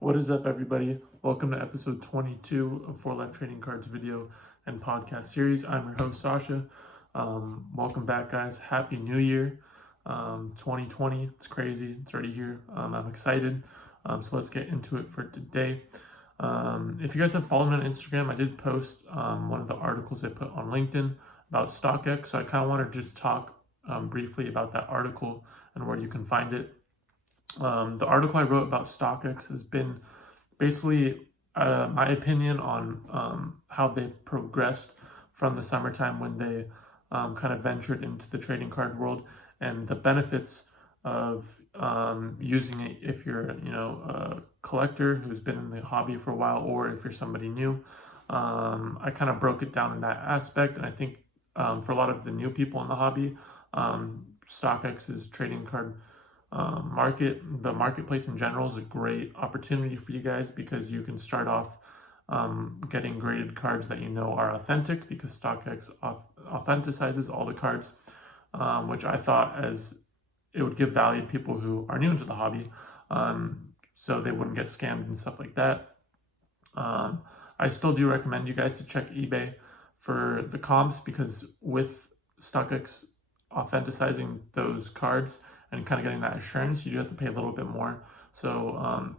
What is up, everybody? Welcome to episode 22 of For Life Trading Cards video and podcast series. I'm your host, Sasha. Welcome back, guys. Happy New Year. 2020, it's crazy. It's already here. I'm excited. So let's get into it for today. If you guys have followed me on Instagram, I did post one of the articles I put on LinkedIn about StockX. So I kind of want to just talk briefly about that article and where you can find it. The article I wrote about StockX has been basically my opinion on how they've progressed from the summertime when they kind of ventured into the trading card world and the benefits of using it if you're, a collector who's been in the hobby for a while, or if you're somebody new. I kind of broke it down in that aspect, and I think for a lot of the new people in the hobby, StockX's trading card the marketplace in general is a great opportunity for you guys because you can start off getting graded cards that you know are authentic, because StockX authenticizes all the cards, which I thought as it would give value to people who are new into the hobby, so they wouldn't get scammed and stuff like that. I still do recommend you guys to check eBay for the comps, because with StockX authenticizing those cards and kind of getting that assurance, you do have to pay a little bit more. So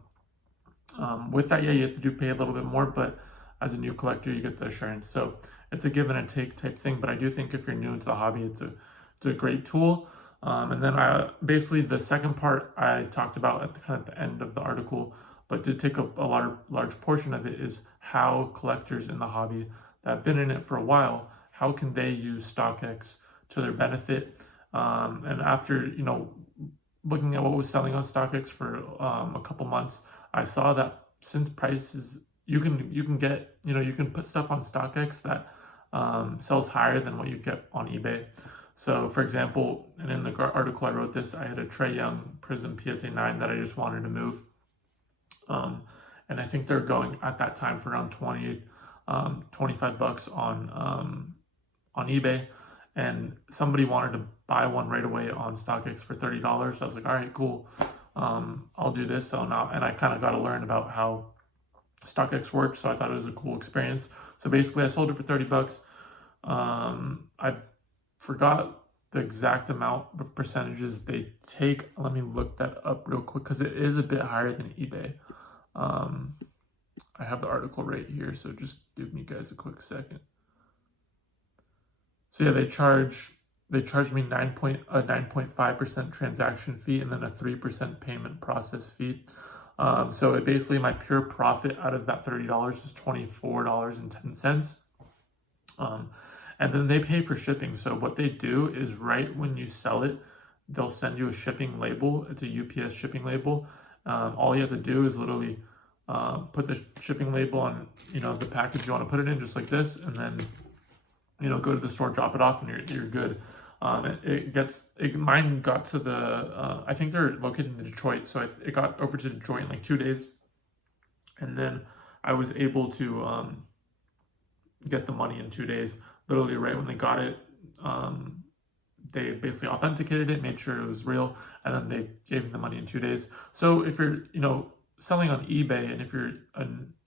with that, yeah, you have to pay a little bit more, but as a new collector, you get the assurance. So it's a give and a take type thing. But I do think if you're new into the hobby, it's a great tool. And then basically the second part I talked about at the kind of the end of the article, but did take a large portion of it, is how collectors in the hobby that have been in it for a while, how can they use StockX to their benefit. And after, looking at what was selling on StockX for a couple months, I saw that since prices, you can get, you can put stuff on StockX that sells higher than what you get on eBay. So for example, and in the article I wrote this, I had a Trae Young Prism PSA 9 that I just wanted to move. And I think they're going at that time for around 25 bucks on eBay. And somebody wanted to buy one right away on StockX for $30. So I was like, all right, cool. I'll do this. So now, and I kind of got to learn about how StockX works. So I thought it was a cool experience. So basically I sold it for 30 bucks. I forgot the exact amount of percentages they take. Let me look that up real quick, because it is a bit higher than eBay. I have the article right here, so just give me guys a quick second. So yeah, they charge me 9.5% transaction fee, and then a 3% payment process fee. So it basically, my pure profit out of that $30 is $24.10. And then they pay for shipping. So what they do is, right when you sell it, they'll send you a shipping label. It's a UPS shipping label. All you have to do is literally put the shipping label on, the package you want to put it in, just like this, and then go to the store, drop it off, and you're good. Mine got to the, I think they're located in Detroit, so it got over to Detroit in like 2 days, and then I was able to get the money in 2 days. Literally right when they got it, they basically authenticated it, made sure it was real, and then they gave me the money in 2 days. So if you're, selling on eBay, and if you're,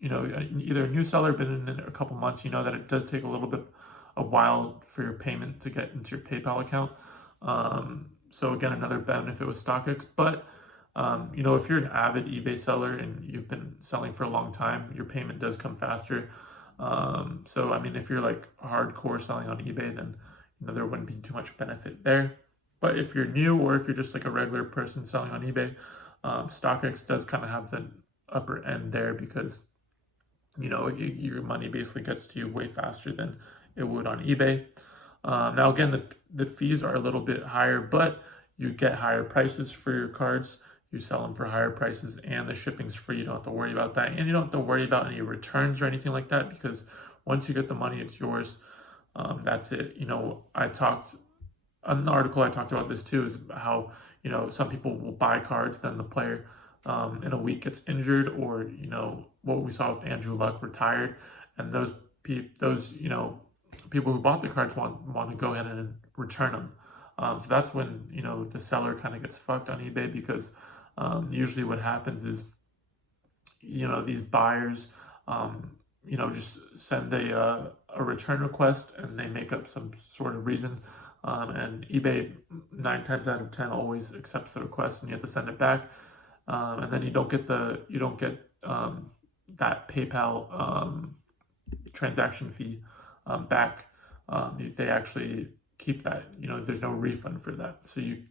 either a new seller, been in it a couple months, you know that it does take a little bit a while for your payment to get into your PayPal account. So again, another benefit with StockX. But if you're an avid eBay seller and you've been selling for a long time, your payment does come faster. So I mean, if you're like hardcore selling on eBay, then there wouldn't be too much benefit there. But if you're new, or if you're just like a regular person selling on eBay, StockX does kind of have the upper end there, because your money basically gets to you way faster than it would on eBay. Now again, the fees are a little bit higher, but you get higher prices for your cards. You sell them for higher prices, and the shipping's free. You don't have to worry about that, and you don't have to worry about any returns or anything like that, because once you get the money, it's yours. That's it. I talked on the article, I talked about this too, is how some people will buy cards, then the player in a week gets injured, or what we saw with Andrew Luck, retired, and those people who bought the cards want to go ahead and return them. So that's when the seller kind of gets fucked on eBay, because usually what happens is these buyers, just send a return request and they make up some sort of reason. And eBay 9 times out of 10 always accepts the request, and you have to send it back. And then you don't get that PayPal transaction fee back. They actually keep that. There's no refund for that. So you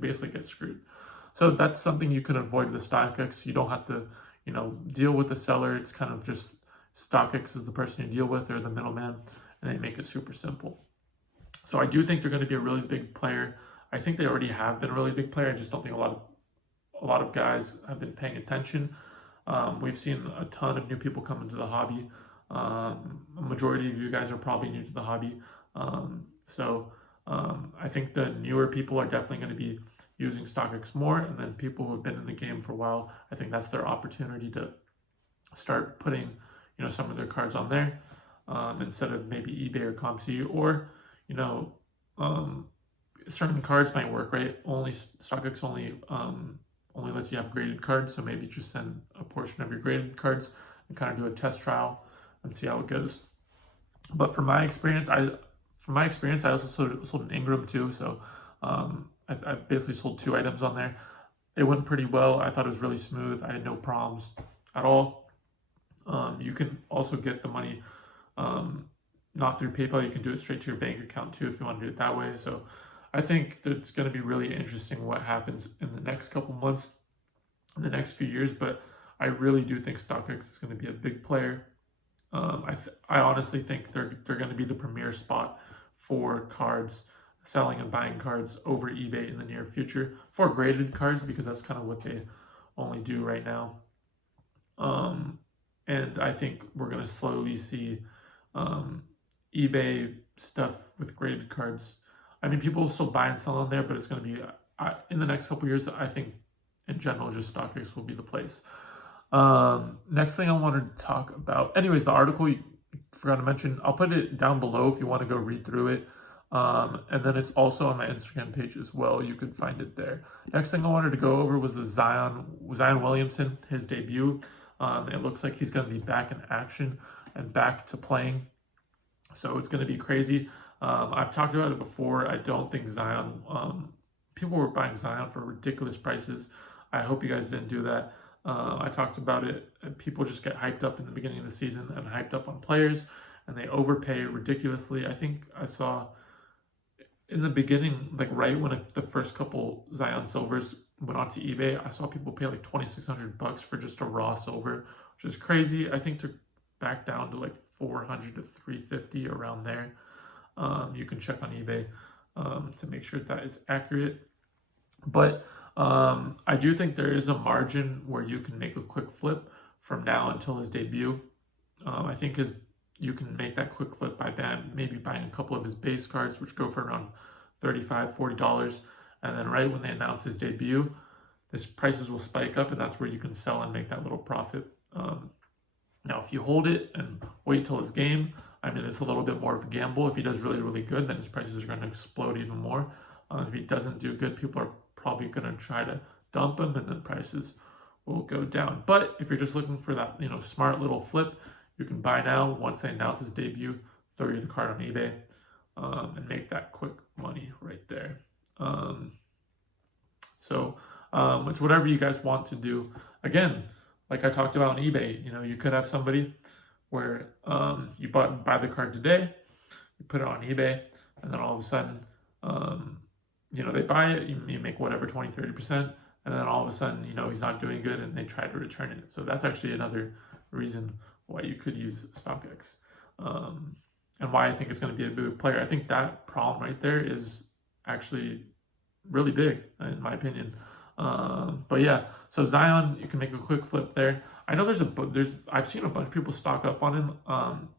basically get screwed. So that's something you can avoid with StockX. You don't have to, deal with the seller. It's kind of just StockX is the person you deal with, or the middleman, and they make it super simple. So I do think they're going to be a really big player. I think they already have been a really big player. I just don't think a lot of guys have been paying attention. We've seen a ton of new people come into the hobby. A majority of you guys are probably new to the hobby. So I think the newer people are definitely going to be using StockX more, and then people who have been in the game for a while, I think that's their opportunity to start putting, some of their cards on there, instead of maybe eBay or ComC, or, certain cards might work, right? StockX only lets you have graded cards, so maybe just send a portion of your graded cards and kind of do a test trial and see how it goes. But from my experience, I also sold an Ingram too, so I basically sold 2 items on there. It went pretty well. I thought it was really smooth. I had no problems at all. You can also get the money not through PayPal. You can do it straight to your bank account too if you want to do it that way. So I think that it's going to be really interesting what happens in the next couple months, in the next few years. But I really do think StockX is going to be a big player. I honestly think they're going to be the premier spot for cards, selling and buying cards over eBay in the near future for graded cards, because that's kind of what they only do right now. And I think we're going to slowly see eBay stuff with graded cards. I mean, people will still buy and sell on there, but it's going to be, in the next couple of years, I think in general, just StockX will be the place. Next thing I wanted to talk about, anyways, the article you forgot to mention, I'll put it down below if you want to go read through it. And then it's also on my Instagram page as well. You can find it there. Next thing I wanted to go over was the Zion Williamson, his debut. It looks like he's going to be back in action and back to playing. So it's going to be crazy. I've talked about it before. I don't think Zion, people were buying Zion for ridiculous prices. I hope you guys didn't do that. I talked about it. People just get hyped up in the beginning of the season and hyped up on players, and they overpay ridiculously. I think I saw in the beginning, like right when the first couple Zion Silvers went onto eBay, I saw people pay like $2,600 for just a raw silver, which is crazy. I think to back down to like $400 to $350 around there. You can check on eBay to make sure that is accurate. But I do think there is a margin where you can make a quick flip from now until his debut. I think you can make that quick flip by maybe buying a couple of his base cards, which go for around $35, $40. And then right when they announce his debut, his prices will spike up, and that's where you can sell and make that little profit. Now, if you hold it and wait till his game, I mean, it's a little bit more of a gamble. If he does really, really good, then his prices are going to explode even more. If he doesn't do good, people are probably going to try to dump him, and then prices will go down. But if you're just looking for that, smart little flip, you can buy now. Once they announce his debut, throw you the card on eBay and make that quick money right there. So it's whatever you guys want to do. Again, like I talked about on eBay, you could have somebody where you buy the card today, you put it on eBay, and then all of a sudden, they buy it, you make whatever, 20-30%, and then all of a sudden, he's not doing good, and they try to return it. So that's actually another reason why you could use StockX, and why I think it's going to be a big player. I think that problem right there is actually really big, in my opinion. But yeah, so Zion, you can make a quick flip there. I know I've seen a bunch of people stock up on him.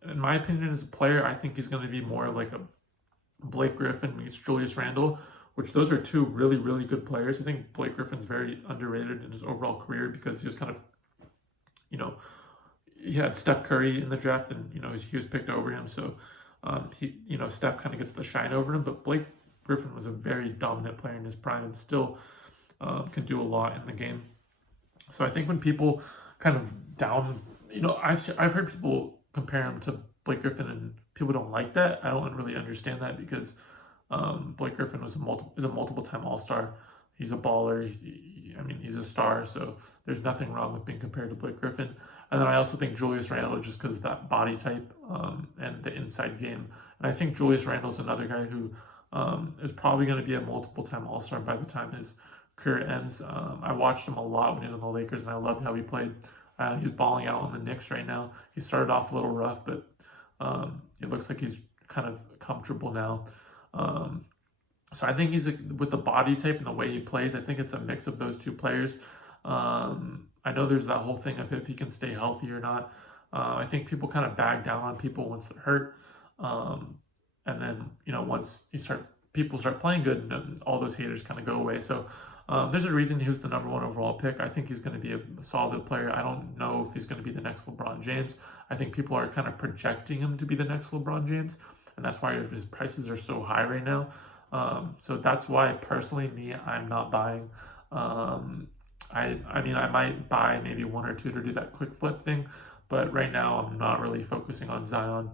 In my opinion, as a player, I think he's going to be more like a Blake Griffin meets Julius Randle, which those are 2 really, really good players. I think Blake Griffin's very underrated in his overall career because he was kind of, he had Steph Curry in the draft, and he was picked over him. So Steph kind of gets the shine over him, but Blake Griffin was a very dominant player in his prime and still can do a lot in the game. So I think when people kind of down. I've heard people compare him to Blake Griffin, and people don't like that. I don't really understand that because Blake Griffin is a multiple time All Star. He's a baller. He's a star. So there's nothing wrong with being compared to Blake Griffin. And then I also think Julius Randle, just because of that body type and the inside game. And I think Julius Randle's another guy who is probably going to be a multiple time All Star by the time his career ends. I watched him a lot when he was on the Lakers, and I loved how he played. He's balling out on the Knicks right now. He started off a little rough, but it looks like he's kind of comfortable now. So I think with the body type and the way he plays, I think it's a mix of those two players. I know there's that whole thing of if he can stay healthy or not. I think people kind of bag down on people once they're hurt. And then, once people start playing good, and all those haters kind of go away. So there's a reason he was the number one overall pick. I think he's going to be a solid player. I don't know if he's going to be the next LeBron James. I think people are kind of projecting him to be the next LeBron James, and that's why his prices are so high right now. So that's why personally, I'm not buying. I might buy maybe one or two to do that quick flip thing, but right now I'm not really focusing on Zion.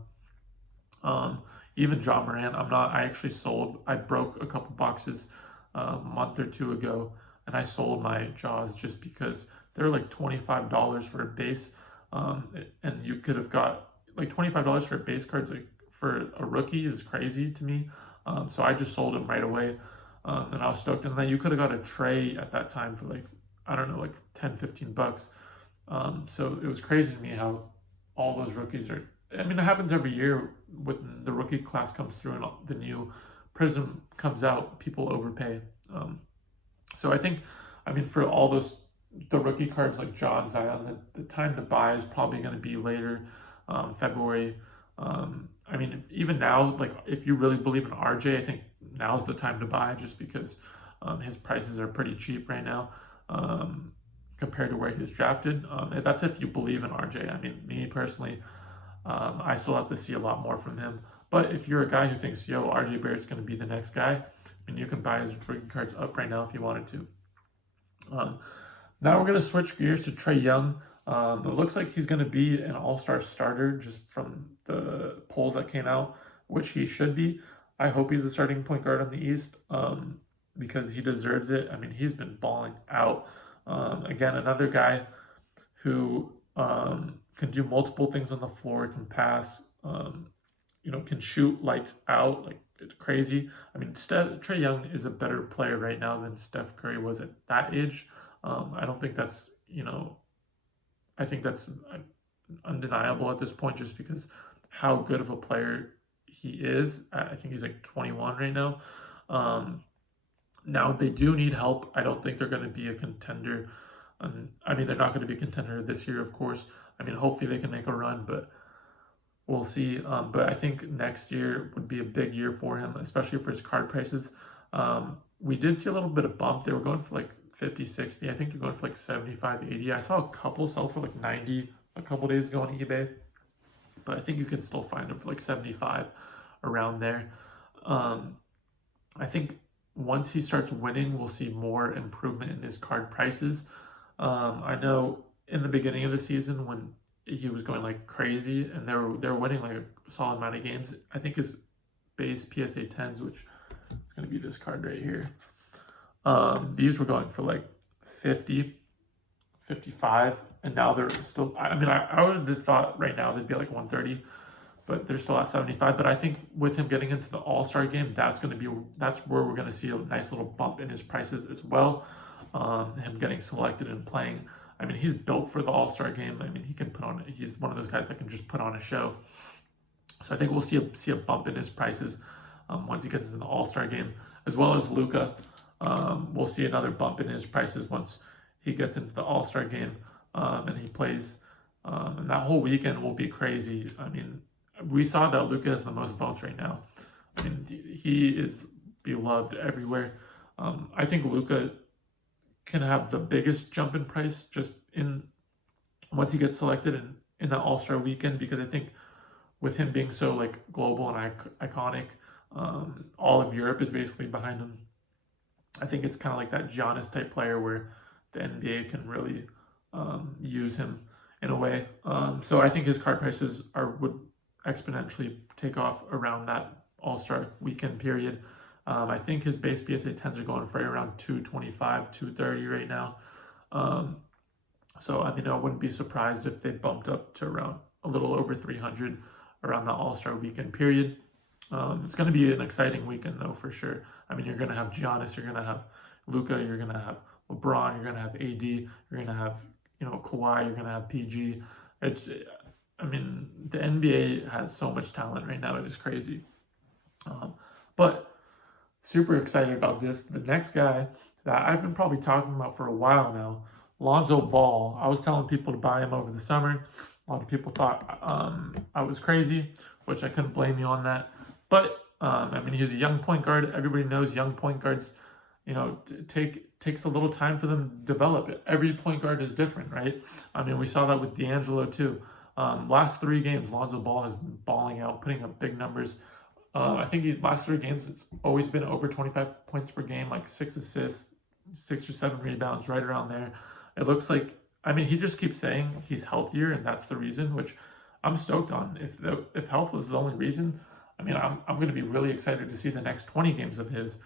Even John Moran, I actually sold. I broke a couple boxes a month or two ago, and I sold my Jaws just because they're like $25 for a base, and you could have got like $25 for a base cards for a rookie is crazy to me. So I just sold them right away, and I was stoked. And then you could have got a Trae at that time for like, I don't know, like $10-15. So it was crazy to me how all those rookies are. It happens every year when the rookie class comes through and the new Prism comes out, people overpay. So I think, for all the rookie cards like John, Zion, the time to buy is probably going to be later, February. Even now, like if you really believe in RJ, I think now's the time to buy just because his prices are pretty cheap right now compared to where he was drafted. That's if you believe in RJ. Me personally, I still have to see a lot more from him. But if you're a guy who thinks, RJ Barrett's going to be the next guy, you can buy his rookie cards up right now if you wanted to. Now we're going to switch gears to Trae Young. It looks like he's going to be an all-star starter just from the polls that came out, which he should be. I hope he's a starting point guard on the East because he deserves it. He's been balling out. Again, another guy who can do multiple things on the floor, can pass, can shoot lights out, like it's crazy. Trae Young is a better player right now than Steph Curry was at that age. I don't think that's, I think that's undeniable at this point just because how good of a player he is. I think he's like 21 right now. Now they do need help. I don't think they're going to be a contender. They're not going to be a contender this year, of course. Hopefully they can make a run, but we'll see. But I think next year would be a big year for him, especially for his card prices. We did see a little bit of bump. They were going for like 50, 60. I think they're going for like 75, 80. I saw a couple sell for like 90 a couple days ago on eBay, but I think you can still find them for like 75 around there. I think once he starts winning, we'll see more improvement in his card prices. I know in the beginning of the season when he was going like crazy and they were winning like a solid amount of games, I think his base PSA 10s, which is going to be this card right here, these were going for like 50, 55, and now they're still, I would have thought right now they'd be like 130, but they're still at 75. But I think with him getting into the All-Star game, that's where we're going to see a nice little bump in his prices as well. Him getting selected and playing. He's built for the All-Star game. He's one of those guys that can just put on a show. So I think we'll see a bump in his prices once he gets into the All-Star game, as well as Luka. We'll see another bump in his prices once he gets into the All-Star game and he plays. And that whole weekend will be crazy. We saw that Luka has the most votes right now. He is beloved everywhere. I think Luka can have the biggest jump in price just once he gets selected in the All-Star weekend, because I think with him being so like global and iconic, all of Europe is basically behind him. I think it's kind of like that Giannis type player where the NBA can really use him in a way. So I think his card prices would exponentially take off around that All-Star weekend period. I think his base PSA 10s are going for around 225, 230 right now. So I mean, I wouldn't be surprised if they bumped up to around a little over 300 around the All-Star weekend period. It's going to be an exciting weekend though, for sure. I mean, you're going to have Giannis, you're going to have Luka, you're going to have LeBron, you're going to have AD, you're going to have, Kawhi, you're going to have PG. I mean, the NBA has so much talent right now. It is crazy. But super excited about this. The next guy that I've been probably talking about for a while now, Lonzo Ball. I was telling people to buy him over the summer. A lot of people thought I was crazy, which I couldn't blame you on that. But I mean, he's a young point guard. Everybody knows young point guards, takes a little time for them to develop it. Every point guard is different, right? I mean, we saw that with D'Angelo too. Last 3 games, Lonzo Ball has been balling out, putting up big numbers. I think these last 3 games, it's always been over 25 points per game, like 6 assists, 6 or 7 rebounds, right around there. It looks like, I mean, he just keeps saying he's healthier, and that's the reason, which I'm stoked on. If health was the only reason, I mean, I'm going to be really excited to see the next 20 games of his.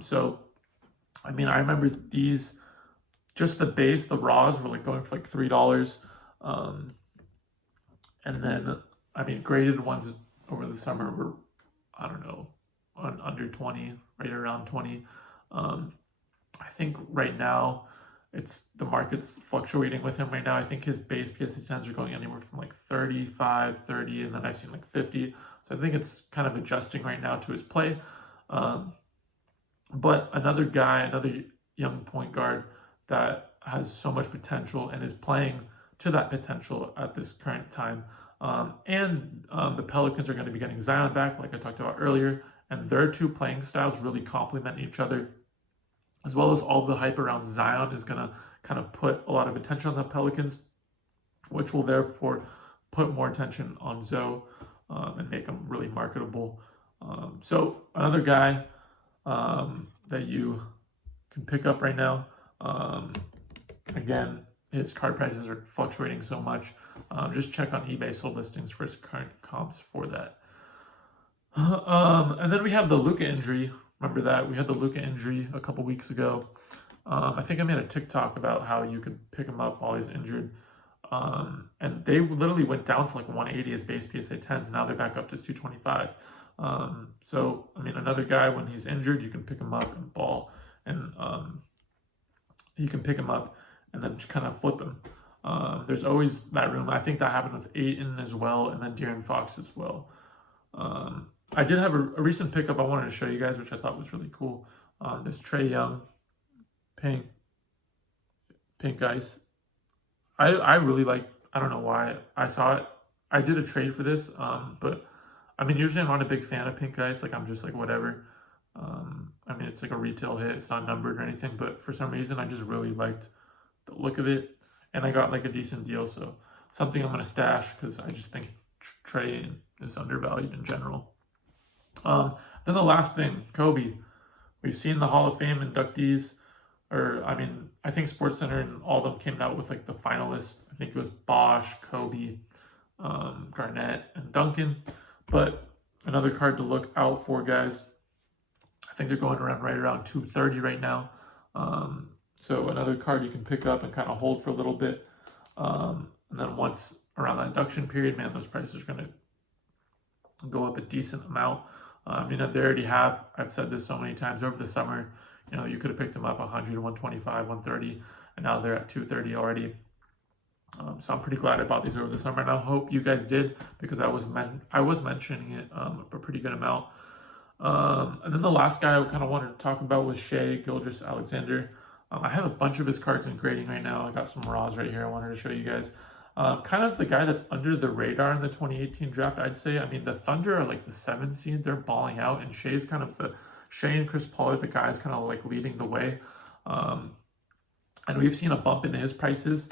So, I mean, I remember just the base, the raws were like going for like $3. And then, I mean, graded ones over the summer were, I don't know, under 20, right around 20. I think right now, the market's fluctuating with him right now. I think his base PSA 10s are going anywhere from like 35, 30, and then I've seen like 50. So I think it's kind of adjusting right now to his play. But another young point guard that has so much potential and is playing to that potential at this current time. The Pelicans are going to be getting Zion back, like I talked about earlier, and their 2 playing styles really complement each other, as well as all the hype around Zion is going to kind of put a lot of attention on the Pelicans, which will therefore put more attention on Zoe and make him really marketable. So another guy that you can pick up right now, again, his card prices are fluctuating so much. Just check on eBay sold listings for his current comps for that. And then we have the Luka injury. Remember that? We had the Luka injury a couple weeks ago. I think I made a TikTok about how you could pick him up while he's injured. And they literally went down to like 180 as base PSA 10s. Now they're back up to 225. So, I mean, another guy, when he's injured, you can pick him up and ball. And you can pick him up and then just kind of flip him. There's always that room. I think that happened with Ayton as well, and then De'Aaron Fox as well. I did have a recent pickup I wanted to show you guys, which I thought was really cool. This Trae Young pink ice. I really like, I don't know why I saw it. I did a trade for this, but I mean, usually I'm not a big fan of pink ice. Like, I'm just like, whatever. I mean, it's like a retail hit. It's not numbered or anything, but for some reason, I just really liked the look of it. And I got like a decent deal. So something I'm going to stash because I just think Trae is undervalued in general. Then the last thing, Kobe. We've seen the Hall of Fame inductees, I think SportsCenter and all of them came out with like the finalists. I think it was Bosh, Kobe, Garnett, and Duncan. But another card to look out for, guys. I think they're going around right around 230 right now. So another card you can pick up and kind of hold for a little bit. And then once around the induction period, man, those prices are going to go up a decent amount. They already have. I've said this so many times over the summer. You could have picked them up 100, 125, 130, and now they're at 230 already. So I'm pretty glad I bought these over the summer, and I hope you guys did, because I was mentioning it a pretty good amount. And then the last guy I kind of wanted to talk about was Shai Gilgeous-Alexander. I have a bunch of his cards in grading right now. I got some raws right here I wanted to show you guys. Kind of the guy that's under the radar in the 2018 draft, I'd say. I mean, the Thunder are like the 7th seed. They're balling out, and Shai and Chris Paul are the guys kind of like leading the way. And we've seen a bump in his prices.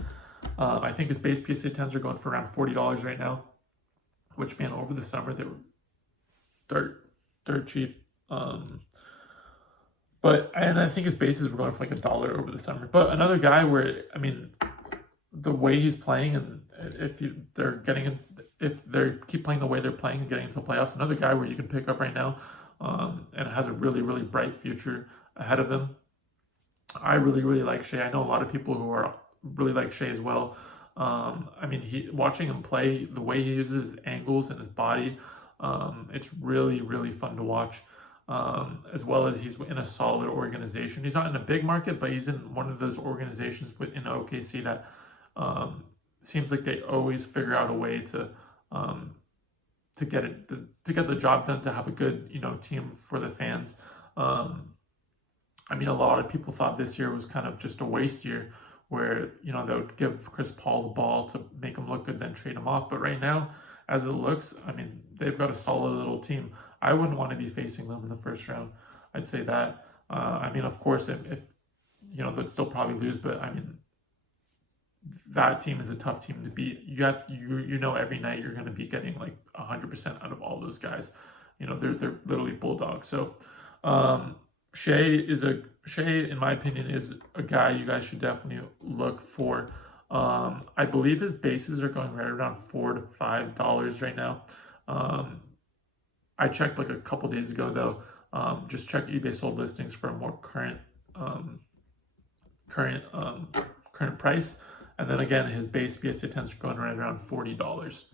I think his base PSA 10s are going for around $40 right now, which, man, over the summer, they were dirt cheap. And I think his bases were going for like $1 over the summer. But another guy where, I mean, the way he's playing, and if they keep playing the way they're playing and getting into the playoffs, another guy where you can pick up right now, and has a really, really bright future ahead of him. I really, really like Shai. I know a lot of people who are really like Shai as well. I mean, watching him play, the way he uses his angles and his body, it's really, really fun to watch. As well as he's in a solid organization. He's not in a big market, but he's in one of those organizations in OKC that seems like they always figure out a way to get the job done, to have a good team for the fans. I mean, a lot of people thought this year was kind of just a waste year, where they would give Chris Paul the ball to make him look good, then trade him off. But right now, as it looks, I mean, they've got a solid little team. I wouldn't want to be facing them in the first round. I'd say that. I mean, of course, if they'd still probably lose, but I mean, that team is a tough team to beat. Every night you're going to be getting like 100% out of all those guys. They're literally bulldogs. So Shai, in my opinion, is a guy you guys should definitely look for. I believe his bases are going right around $4 to $5 right now. I checked like a couple days ago though. Just check eBay sold listings for a more current price. And then again, his base PSA 10s are going right around $40.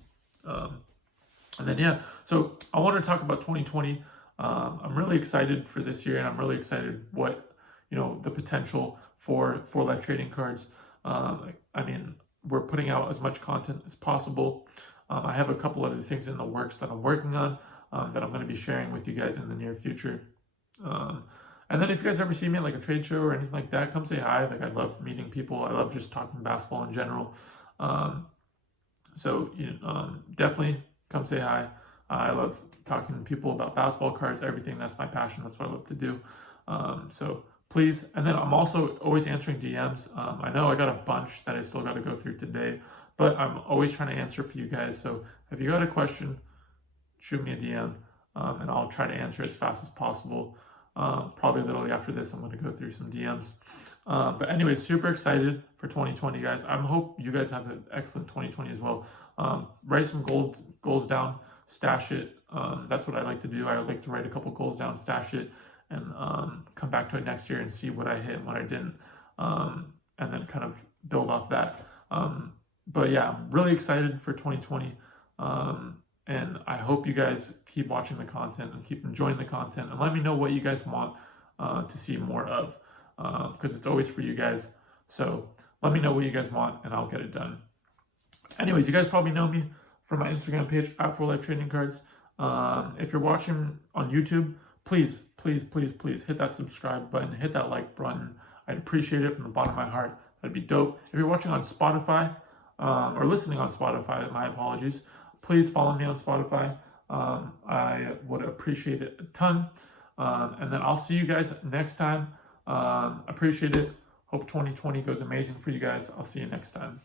And then yeah, so I want to talk about 2020. I'm really excited for this year, and I'm really excited what the potential for live trading cards. I mean, we're putting out as much content as possible. I have a couple other things in the works that I'm working on, that I'm going to be sharing with you guys in the near future. And then if you guys ever see me at like a trade show or anything like that, come say hi. Like, I love meeting people. I love just talking basketball in general. So definitely come say hi. I love talking to people about basketball cards, everything. That's my passion. That's what I love to do. So please. And then I'm also always answering DMs. I know I got a bunch that I still got to go through today, but I'm always trying to answer for you guys. So if you got a question, shoot me a DM, and I'll try to answer as fast as possible. Probably literally after this, I'm going to go through some DMs. But anyway, super excited for 2020, guys. I hope you guys have an excellent 2020 as well. Write some goals down, stash it. That's what I like to do. I like to write a couple goals down, stash it, and come back to it next year and see what I hit and what I didn't, and then kind of build off that. But yeah, I'm really excited for 2020. And I hope you guys keep watching the content and keep enjoying the content, and let me know what you guys want to see more of, because it's always for you guys. So let me know what you guys want, and I'll get it done. Anyways, you guys probably know me from my Instagram page at For Life Trading Cards. If you're watching on YouTube, please hit that subscribe button, hit that like button. I'd appreciate it from the bottom of my heart. That'd be dope. If you're watching on Spotify, or listening on Spotify, my apologies, please follow me on Spotify. I would appreciate it a ton. And then I'll see you guys next time. Appreciate it. Hope 2020 goes amazing for you guys. I'll see you next time.